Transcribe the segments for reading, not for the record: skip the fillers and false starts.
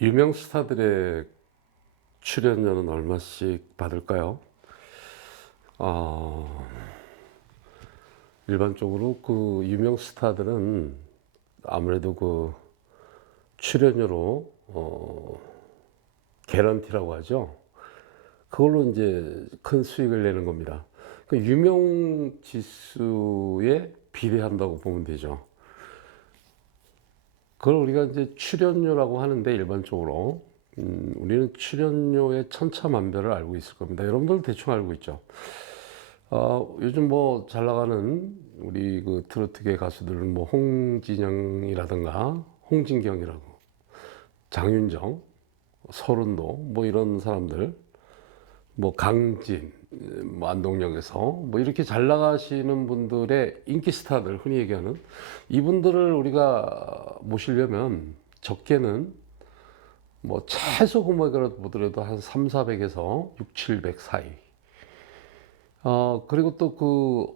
유명 스타들의 출연료는 얼마씩 받을까요? 어, 일반적으로 그 유명 스타들은 아무래도 그 출연료로 개런티라고 하죠. 그걸로 이제 큰 수익을 내는 겁니다. 그 유명 지수에 비례한다고 보면 되죠. 그걸 우리가 이제 출연료라고 하는데 일반적으로 우리는 출연료의 천차만별을 알고 있을 겁니다. 여러분들 대충 알고 있죠. 요즘 뭐 잘 나가는 우리 그 트로트계 가수들은 뭐 홍진영이라든가 홍진경이라고, 장윤정, 서른도 뭐 이런 사람들, 뭐 강진, 뭐 안동역에서 뭐 이렇게 잘 나가시는 분들의 인기 스타들, 흔히 얘기하는 이분들을 우리가 모시려면 적게는 뭐 최소 금액으로 보더라도 한 3, 400에서 6, 700 사이. 그리고 또 그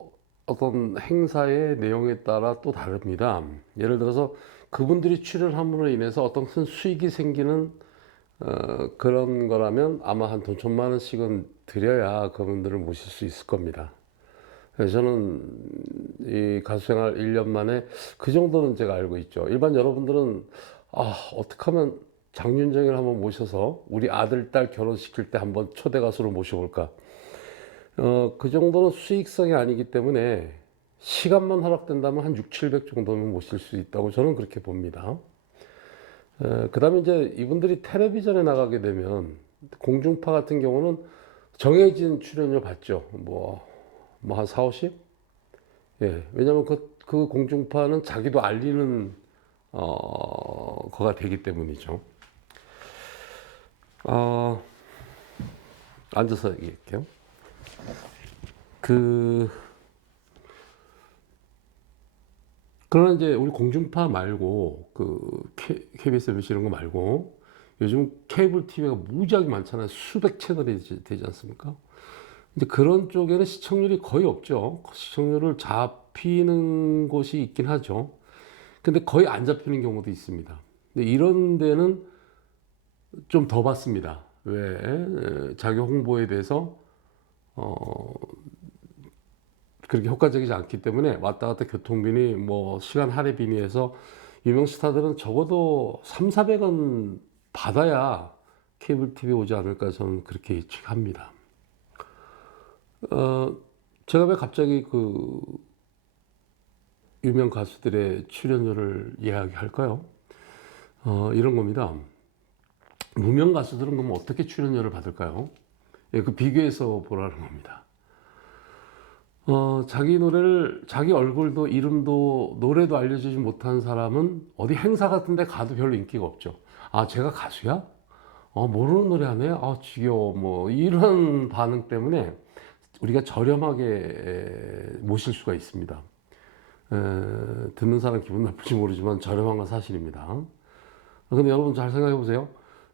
어떤 행사의 내용에 따라 또 다릅니다. 예를 들어서 그분들이 출연함으로 인해서 어떤 큰 수익이 생기는 그런 거라면 아마 한 돈 천만 원씩은 드려야 그분들을 모실 수 있을 겁니다. 그래서 저는 이 가수 생활 1년 만에 그 정도는 제가 알고 있죠. 일반 여러분들은 어떻게 하면 장윤정을 한번 모셔서 우리 아들, 딸 결혼시킬 때 한번 초대 가수로 모셔볼까? 그 정도는 수익성이 아니기 때문에 시간만 허락된다면 한 6, 700 정도는 모실 수 있다고 저는 그렇게 봅니다. 그 다음에 이제 이분들이 텔레비전에 나가게 되면 공중파 같은 경우는 정해진 출연료 받죠. 뭐 한 4, 50? 예. 왜냐면 그 공중파는 자기도 알리는, 거가 되기 때문이죠. 어, 앉아서 얘기할게요. 그, 그러나 이제 우리 공중파 말고 KBS, MBC 이런 거 말고 요즘 케이블 TV가 무지하게 많잖아요. 수백 채널이 되지 않습니까? 이제 그런 쪽에는 시청률이 거의 없죠. 시청률을 잡히는 곳이 있긴 하죠. 근데 거의 안 잡히는 경우도 있습니다. 근데 이런 데는 좀 더 받습니다. 왜? 자기 홍보에 대해서 어, 그렇게 효과적이지 않기 때문에 왔다 갔다 교통비니 뭐 시간 할애비니 해서 유명 스타들은 적어도 3, 400원 받아야 케이블 TV 오지 않을까 저는 그렇게 예측합니다. 어, 제가 왜 갑자기 그 유명 가수들의 출연료를 이야기할까요? 이런 겁니다. 무명 가수들은 그럼 어떻게 출연료를 받을까요? 예, 그 비교해서 보라는 겁니다. 자기 노래를, 자기 얼굴도 이름도 노래도 알려주지 못한 사람은 어디 행사 같은 데 가도 별로 인기가 없죠. 아, 제가 가수야? 모르는 노래 하네? 지겨워. 뭐, 이런 반응 때문에 우리가 저렴하게 모실 수가 있습니다. 듣는 사람 기분 나쁠지 모르지만 저렴한 건 사실입니다. 근데 여러분 잘 생각해 보세요.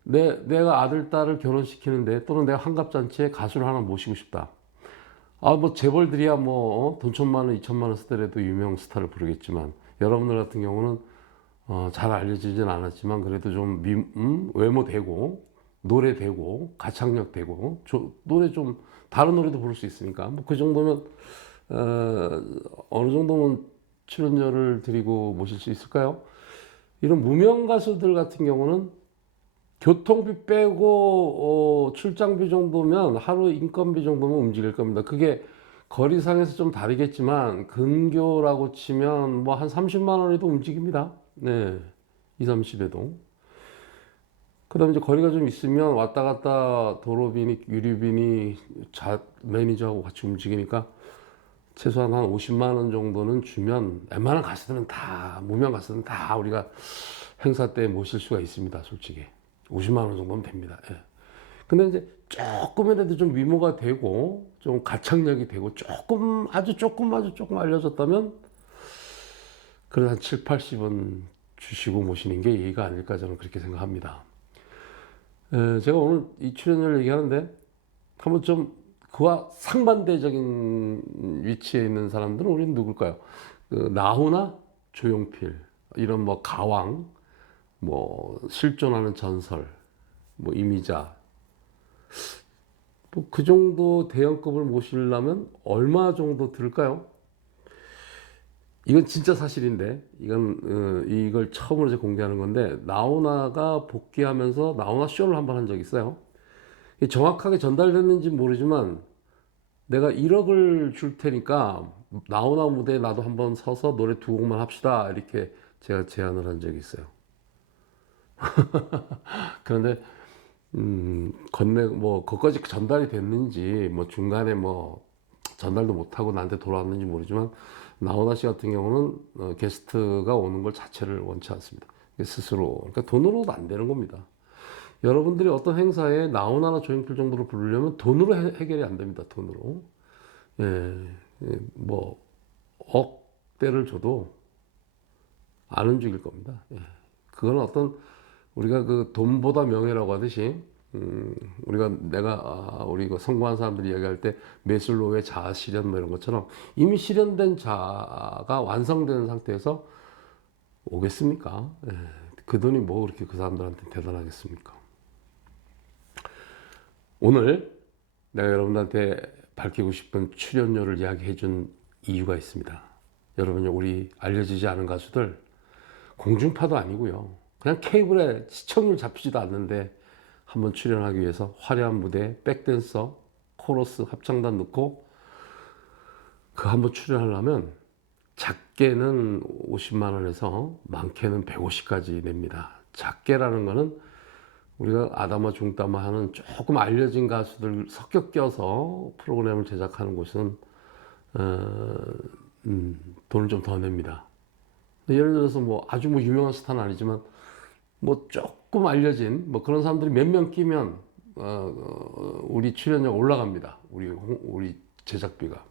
내가 아들, 딸을 결혼시키는데 또는 내가 환갑잔치에 가수를 하나 모시고 싶다. 뭐 재벌들이야 뭐 돈 천만 원, 2천만 원 쓰더라도 유명 스타를 부르겠지만 여러분들 같은 경우는 잘 알려지진 않았지만 그래도 좀 외모 되고 노래 되고 가창력 되고 노래 좀 다른 노래도 부를 수 있으니까 뭐 그 정도면 어느 정도면 출연료를 드리고 모실 수 있을까요? 이런 무명 가수들 같은 경우는 교통비 빼고 출장비 정도면 하루 인건비 정도면 움직일 겁니다. 그게 거리상에서 좀 다르겠지만 근교라고 치면 뭐 한 30만 원에도 움직입니다. 네. 2, 30에도. 그다음에 이제 거리가 좀 있으면 왔다 갔다 도로비니 유류비니 매니저하고 같이 움직이니까 최소한 한 50만 원 정도는 주면 웬만한 가수들은 다 무명 가수들은 다 우리가 행사 때 모실 수가 있습니다. 솔직히 50만 원 정도면 됩니다. 예. 근데 이제 조금이라도 좀 위모가 되고 좀 가창력이 되고 아주 조금 알려졌다면 그래도 한 7, 80은 주시고 모시는 게 예의가 아닐까 저는 그렇게 생각합니다. 제가 오늘 이 출연료를 얘기하는데 한번 좀 그와 상반대적인 위치에 있는 사람들은 우리는 누굴까요? 나훈아, 조용필 이런 뭐 가왕 뭐 실존하는 전설, 뭐 이미자, 뭐 그 정도 대형급을 모시려면 얼마 정도 들을까요? 이건 진짜 사실인데, 이걸 처음으로 제가 공개하는 건데, 나오나가 복귀하면서 나오나 쇼를 한번 한 적이 있어요. 정확하게 전달됐는지 모르지만 내가 1억을 줄 테니까 나오나 무대에 나도 한번 서서 노래 두 곡만 합시다, 이렇게 제가 제안을 한 적이 있어요. 그런데 거기까지 전달이 됐는지, 뭐 중간에 뭐 전달도 못하고 나한테 돌아왔는지 모르지만, 나오나 씨 같은 경우는 게스트가 오는 걸 자체를 원치 않습니다. 스스로. 그러니까 돈으로도 안 되는 겁니다. 여러분들이 어떤 행사에 나오나나 조용필 정도로 부르려면 돈으로 해결이 안 됩니다. 돈으로. 예, 뭐 억대를 줘도 안 움직일 겁니다. 예. 그건 어떤, 우리가 그 돈보다 명예라고 하듯이, 우리 그 성공한 사람들이 이야기할 때 매슬로우의 자아 실현 뭐 이런 것처럼, 이미 실현된 자아가 완성된 상태에서 오겠습니까? 예. 그 돈이 뭐 그렇게 그 사람들한테 대단하겠습니까? 오늘 내가 여러분한테 밝히고 싶은 출연료를 이야기해 준 이유가 있습니다. 여러분이 우리 알려지지 않은 가수들, 공중파도 아니고요, 그냥 케이블에 시청률 잡히지도 않는데 한번 출연하기 위해서 화려한 무대에 백댄서, 코러스, 합창단 넣고 그 한번 출연하려면 작게는 50만 원에서 많게는 150까지 냅니다. 작게라는 거는 우리가 아다마 중다마 하는 조금 알려진 가수들 섞여 껴서 프로그램을 제작하는 곳은 돈을 좀 더 냅니다. 예를 들어서 뭐 아주 뭐 유명한 스타는 아니지만 뭐 조금 알려진 뭐 그런 사람들이 몇 명 끼면 우리 출연료 올라갑니다. 우리 제작비가.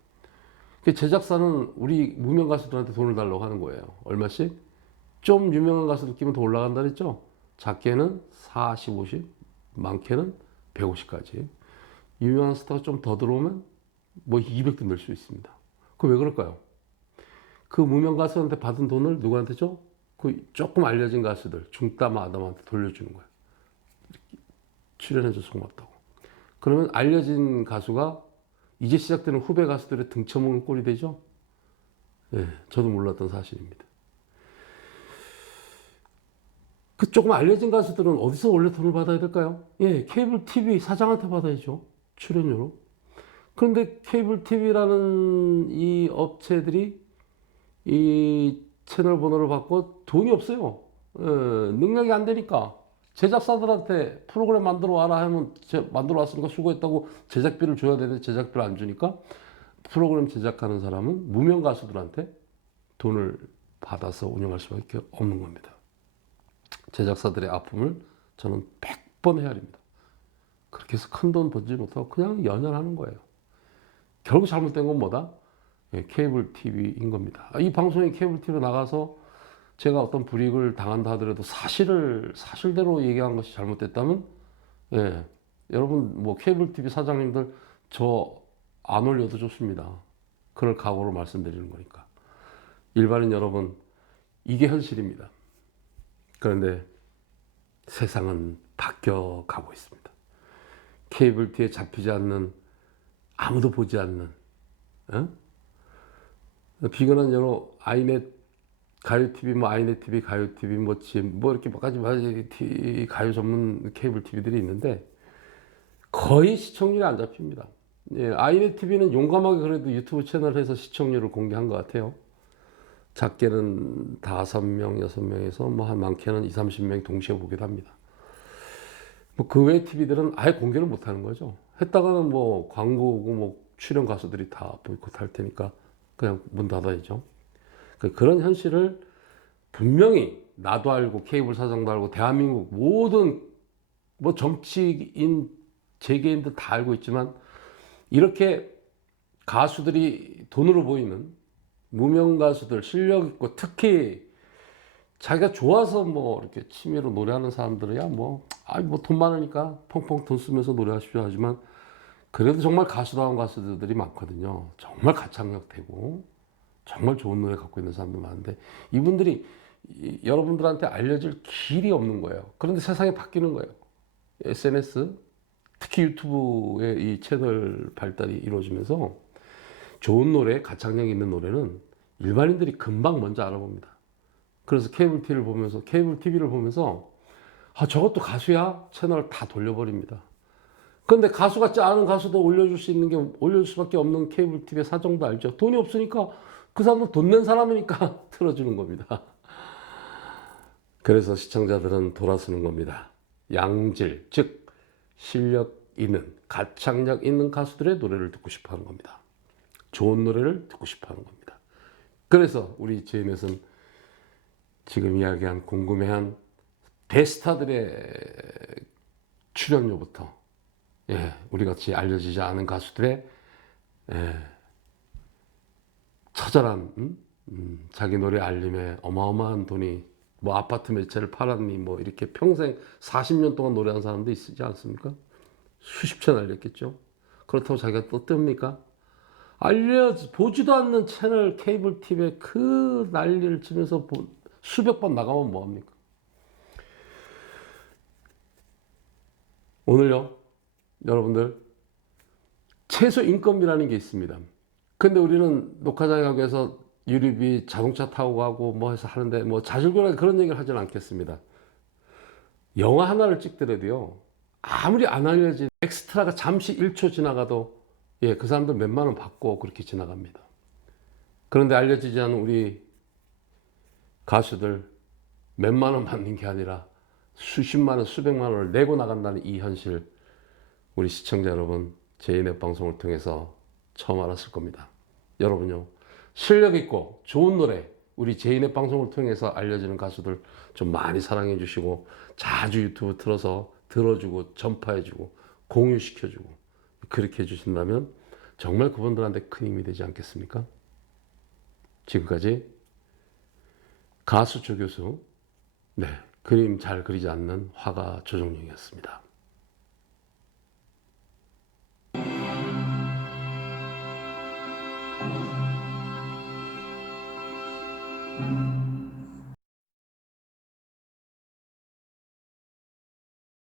그 제작사는 우리 무명 가수들한테 돈을 달라고 하는 거예요. 얼마씩? 좀 유명한 가수들 끼면 더 올라간다 그랬죠? 작게는 40, 50, 많게는 150까지. 유명한 스타가 좀 더 들어오면 뭐 200도 낼 수 있습니다. 그 왜 그럴까요? 그 무명 가수한테 받은 돈을 누구한테 줘? 그 조금 알려진 가수들, 중따마 아담한테 돌려주는 거예요. 출연해줘서 고맙다고. 그러면 알려진 가수가 이제 시작되는 후배 가수들의 등쳐먹는 꼴이 되죠? 예, 저도 몰랐던 사실입니다. 그 조금 알려진 가수들은 어디서 원래 돈을 받아야 될까요? 예, 케이블 TV 사장한테 받아야죠. 출연료로. 그런데 케이블 TV라는 이 업체들이 이 채널 번호를 받고 돈이 없어요. 예, 능력이 안 되니까. 제작사들한테 프로그램 만들어 와라 하면 만들어 왔으니까 수고했다고 제작비를 줘야 되는데 제작비를 안 주니까 프로그램 제작하는 사람은 무명 가수들한테 돈을 받아서 운영할 수밖에 없는 겁니다. 제작사들의 아픔을 저는 100번 헤아립니다. 그렇게 해서 큰 돈 벌지 못하고 그냥 연연하는 거예요. 결국 잘못된 건 뭐다? 예, 케이블 TV인 겁니다. 이 방송이 케이블 TV로 나가서 제가 어떤 불이익을 당한다 하더라도 사실대로 얘기한 것이 잘못됐다면, 예, 여러분 뭐 케이블 TV 사장님들 저 안 올려도 좋습니다. 그럴 각오로 말씀드리는 거니까. 일반인 여러분, 이게 현실입니다. 그런데 세상은 바뀌어 가고 있습니다. 케이블 티에 잡히지 않는, 아무도 보지 않는, 비근한 여러 아이넷 가요 TV, 뭐 아이넷 TV, 가요 TV, 뭐 이렇게 몇 가지 가요 전문 케이블 TV들이 있는데 거의 시청률이 안 잡힙니다. 예, 아이넷 TV는 용감하게 그래도 유튜브 채널에서 시청률을 공개한 것 같아요. 작게는 5명, 6명에서 뭐 한 많게는 20, 30명이 동시에 보기도 합니다. 뭐 그 외 TV들은 아예 공개를 못 하는 거죠. 했다가는 뭐 광고고 뭐 출연 가수들이 다 보이콧 할 테니까 그냥 문 닫아야죠. 그런 현실을 분명히 나도 알고 케이블 사장도 알고 대한민국 모든 뭐 정치인, 재계인들 다 알고 있지만 이렇게 가수들이 돈으로 보이는 무명 가수들, 실력 있고 특히 자기가 좋아서 뭐 이렇게 취미로 노래하는 사람들이야 뭐 돈 많으니까 펑펑 돈 쓰면서 노래하십시오 하지만 그래도 정말 가수다운 가수들이 많거든요. 정말 가창력 되고 정말 좋은 노래 갖고 있는 사람들 많은데 이분들이 여러분들한테 알려질 길이 없는 거예요. 그런데 세상이 바뀌는 거예요. SNS, 특히 유튜브의 이 채널 발달이 이루어지면서 좋은 노래, 가창력 있는 노래는 일반인들이 금방 먼저 알아봅니다. 그래서 케이블 TV를 보면서 아, 저것도 가수야? 채널 다 돌려버립니다. 그런데 가수 같지 않은 가수도 올려줄 수 있는 게 올려줄 수밖에 없는 케이블 TV의 사정도 알죠. 돈이 없으니까 그 사람도 돈 낸 사람이니까 틀어주는 겁니다. 그래서 시청자들은 돌아서는 겁니다. 양질, 즉 실력 있는, 가창력 있는 가수들의 노래를 듣고 싶어 하는 겁니다. 좋은 노래를 듣고 싶어 하는 겁니다. 그래서 우리 제이넷은 지금 이야기한 궁금해한 대스타들의 출연료부터 우리같이 알려지지 않은 가수들의 처절한 자기 노래 알림에 어마어마한 돈이 뭐 아파트 몇 채를 팔았니 뭐 이렇게 평생 40년 동안 노래한 사람도 있지 않습니까? 수십 채 날렸겠죠. 그렇다고 자기가 또 뜹니까? 보지도 않는 채널 케이블 TV에 그 난리를 치면서 수백 번 나가면 뭐합니까? 오늘요, 여러분들, 최소 인건비라는 게 있습니다. 근데 우리는 녹화장에 가기 위해서 유류비 자동차 타고 가고 뭐 해서 하는데 뭐 자질구레하게 그런 얘기를 하지는 않겠습니다. 영화 하나를 찍더라도요, 아무리 안 알려진 엑스트라가 잠시 1초 지나가도 그 사람들 몇만 원 받고 그렇게 지나갑니다. 그런데 알려지지 않은 우리 가수들 몇만 원 받는 게 아니라 수십만 원, 수백만 원을 내고 나간다는 이 현실, 우리 시청자 여러분, 제이넷 방송을 통해서 처음 알았을 겁니다. 여러분요, 실력 있고 좋은 노래, 우리 제이넷 방송을 통해서 알려지는 가수들 좀 많이 사랑해 주시고 자주 유튜브 틀어서 들어주고 전파해 주고 공유시켜 주고 그렇게 해주신다면 정말 그분들한테 큰 힘이 되지 않겠습니까? 지금까지 가수 조교수, 그림 잘 그리지 않는 화가 조정용이었습니다.